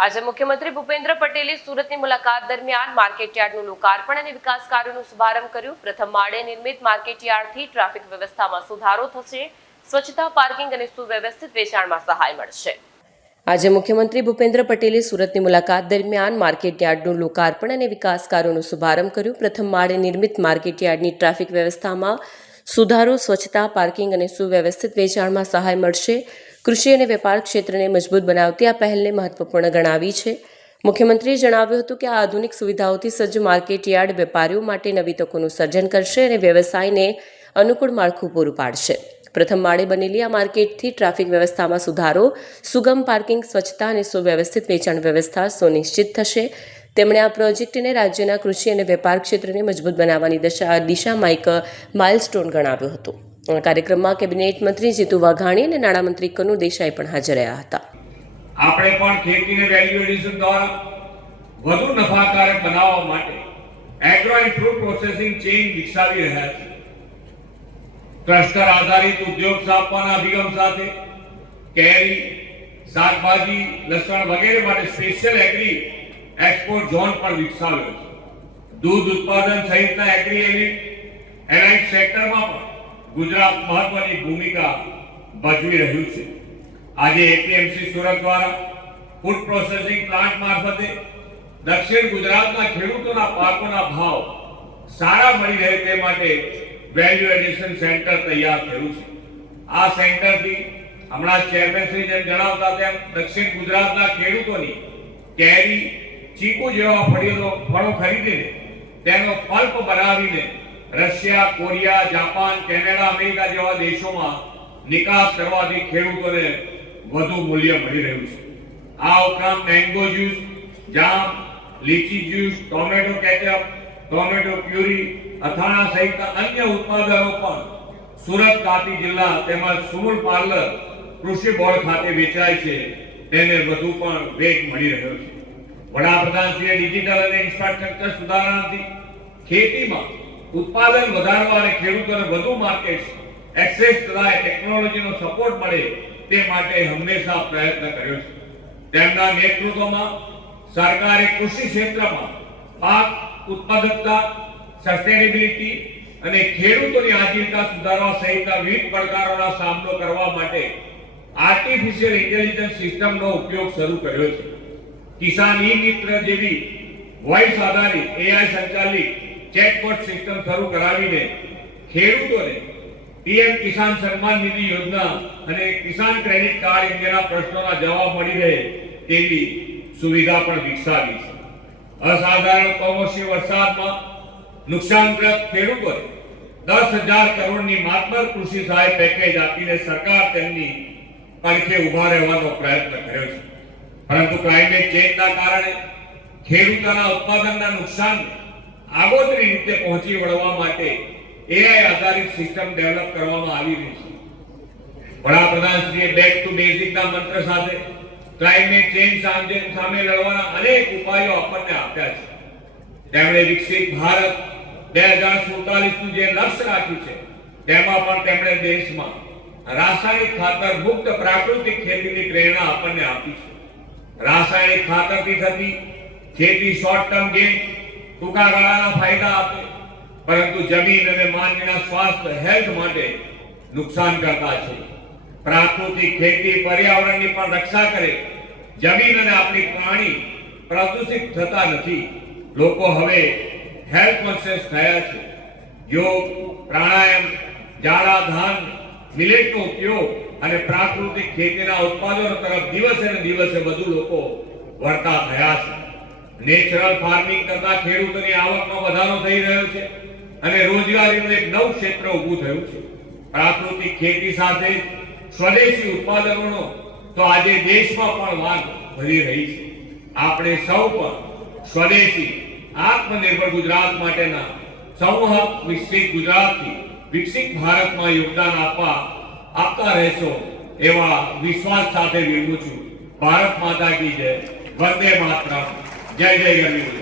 આજે મુખ્યમંત્રી ભૂપેન્દ્ર પટેલે સુરતની મુલાકાત દરમિયાન માર્કેટયાર્ડનું લોકાર્પણ અને વિકાસ કાર્યોનો શુભારંભ કર્યો। પ્રથમ માળે નિર્મિત માર્કેટયાર્ડથી ટ્રાફિક વ્યવસ્થામાં સુધારો થશે, સ્વચ્છતા, પાર્કિંગ અને સુવ્યવસ્થિત વેચાણમાં સહાય મળશે। આજે મુખ્યમંત્રી ભૂપેન્દ્ર પટેલે સુરતની મુલાકાત દરમિયાન માર્કેટયાર્ડનું લોકાર્પણ અને વિકાસ કાર્યોનો શુભારંભ કર્યો। પ્રથમ માળે નિર્મિત માર્કેટયાર્ડની ટ્રાફિક વ્યવસ્થામાં સુધારો, સ્વચ્છતા, પાર્કિંગ અને સુવ્યવસ્થિત વેચાણમાં સહાય મળશે। કૃષિ અને વેપાર ક્ષેત્રને મજબૂત બનાવતી આ પહેલને મહત્વપૂર્ણ ગણાવી છે। મુખ્યમંત્રીએ જણાવ્યું હતું કે આ આધુનિક સુવિધાઓથી સજ્જ માર્કેટયાર્ડ વેપારીઓ માટે નવી તકોનું સર્જન કરશે અને વ્યવસાયને અનુકૂળ માળખું પૂરું પાડશે। પ્રથમ માળે બનેલી આ માર્કેટથી ટ્રાફિક વ્યવસ્થામાં સુધારો, સુગમ પાર્કિંગ, સ્વચ્છતા અને સુવ્યવસ્થિત વેચાણ વ્યવસ્થા સુનિશ્ચિત થશે। તેમણે આ પ્રોજેક્ટને રાજ્યના કૃષિ અને વેપાર ક્ષેત્રને મજબૂત બનાવવાની દિશામાં એક માઇલસ્ટોન ગણાવ્યો હતો। આ કાર્યક્રમમાં કેબિનેટ મંત્રી જીતુ વાઘાણી અને નાણામંત્રી કનુ દેસાઈ પણ હાજર રહ્યા હતા। આપણે પણ ખેતીને વેલ્યુ એડિશન દ્વારા વધુ નફાકારક બનાવવા માટે agro and fruit processing chain વિકસાવી રહ્યા છીએ। ક્લસ્ટર આધારિત ઉદ્યોગ સ્થાપવાના અભિગમ સાથે કેરી, શાકભાજી, લસણ વગેરે માટે સ્પેશિયલ એગ્રી એક્સપોર્ટ ઝોન પણ વિકસાવ્યો છે। દૂધ ઉત્પાદન સહિતના એગ્રી એલાઇડ સેક્ટરમાં પણ ગુજરાત મહત્વની ભૂમિકા ભજવી રહ્યું છે। આજે એપીએમસી સુરત દ્વારા ફૂડ પ્રોસેસિંગ પ્લાન્ટ મારફતે દક્ષિણ ગુજરાતના ખેડૂતોના પાકોના ભાવ સારા મળી રહે તે માટે વેલ્યુ એડિશન સેન્ટર તૈયાર થયું છે। આ સેન્ટરથી હમણાં ચેરમેન શ્રી જેમ જણાવતા તેમ દક્ષિણ ગુજરાતના ખેડૂતોની કેરી, ચીકુ જેવા ફળો ખરીદીને તેનો પલ્પ બનાવીને Russia, Korea, Japan, Canada, America જેવા દેશોમાં નિકાસ કરવાથી ખેડૂતોને વધુ મૂલ્ય મળી રહ્યું છે। આ ઉપરાંત mango juice, jam, lychee juice, tomato ketchup, tomato puree, અથાણા સહિતના અન્ય ઉત્પાદનો પણ સુરત, તાપી જિલ્લા તેમજ સુમૂલ પાર્લર કૃષિ બોર્ડ ખાતે વેચાય છે। તેને વધુ પણ વેગ મળી રહ્યો છે। વડાપ્રધાનશ્રીએ ડિજિટલ અને ઇન્ફ્રાસ્ટ્રક્ચર સુધારણાથી ખેતીમાં ઉત્પાદન વધારવા અને ખેડૂતોને વધુ માર્કેટ એક્સેસ તથા ટેકનોલોજીનો સપોર્ટ મળે તે માટે હંમેશા પ્રયત્ન કર્યો છે। તેમના નેતૃત્વમાં સરકારે કૃષિ ક્ષેત્રમાં પાક ઉત્પાદકતા, સસ્ટેનેબિલિટી અને ખેડૂતોની આજીવિકા સુધારવા સહિતના વિવિધ પડકારોનો સામનો કરવા માટે આર્ટિફિશિયલ ઇન્ટેલિજન્સ સિસ્ટમનો ઉપયોગ શરૂ કર્યો છે। કિસાન ઈ-મિત્ર જેવી વોઇસ આધારિત એઆઈ સંચાલિત ચેટબોટ સિસ્ટમ શરૂ કરાવીને ખેડૂતોને પીએમ કિસાન સન્માન નિધિ યોજના અને કિસાન ક્રેડિટ કાર્ડ અંગેના પ્રશ્નોના જવાબ મળી રહે તેવી સુવિધા પણ વિકસાવી છે। અસાધારણ કમોસમી વરસાદમાં નુકસાનગ્રસ્ત ખેડૂતોને 10,000 કરોડની માતબર કૃષિ સહાય પેકેજ આપીને સરકાર તેમની પડખે ઉભા રહેવાનો પ્રયત્ન કર્યો છે। પરંતુ ક્લાઇમેટ ચેન્જના કારણે ખેડૂતોના ઉત્પાદનના નુકસાનને આગોતરી રીતે પહોંચી વળવા માટે એઆઈ આધારિત સિસ્ટમ ડેવલપ કરવામાં આવી રહી છે। વડાપ્રધાનશ્રીએ બેક ટુ બેઝિકના મંત્ર સાથે ક્લાઇમેટ ચેન્જ સામે લડવાના અનેક ઉપાયો આપણને આપ્યા છે। તેમણે વિકસિત ભારત 2047નું જે લક્ષ્ય રાખ્યું છે તેમાં પણ તેમણે દેશમાં રાસાયણિક ખાતર મુક્ત પ્રાકૃતિક ખેતીની પ્રેરણા આપણને આપી છે। રાસાયણિક ખાતરથી થતી ખેતી શોર્ટ ટર્મ ગેઇન, ટૂંકા ગાળાના ફાયદા આપે, પરંતુ જમીન અને માનવીના સ્વાસ્થ્ય હેલ્થ માટે નુકસાન કરતા છે। પ્રાકૃતિક ખેતી પર્યાવરણની પણ રક્ષા કરે, જમીન અને આપણી પ્રાણી પ્રદૂષિત થતા નથી। લોકો હવે હેલ્થ કોન્શિયસ થયા છે। યોગ, પ્રાણાયામ, જાડા ધાન, મિલેટનો ઉપયોગ અને પ્રાકૃતિક ખેતીના ઉત્પાદનો તરફ દિવસે ને દિવસે વધુ લોકો વળતા થયા છે। નેચરલ ફાર્મિંગ કરતા ખેડૂતોની આવકમાં વધારો થઈ રહ્યો છે અને રોજગારીનું એક નવું ક્ષેત્ર ઊભું થયું છે। પ્રાકૃતિક ખેતી સાથે સ્વદેશી ઉત્પાદનોનો તો આજે દેશમાં પણ માંગ વધી રહી છે। આપણે સૌ પણ સ્વદેશી આત્મનિર્ભર ગુજરાત માટેના સંવાહક વિકસિત ગુજરાતથી વિકસિત ભારતમાં યોગદાન આપતા રહેશો એવા વિશ્વાસ સાથે વિરમું છું। ભારત માતા કી જય, વંદે માતરમ, જય જય ગરવી।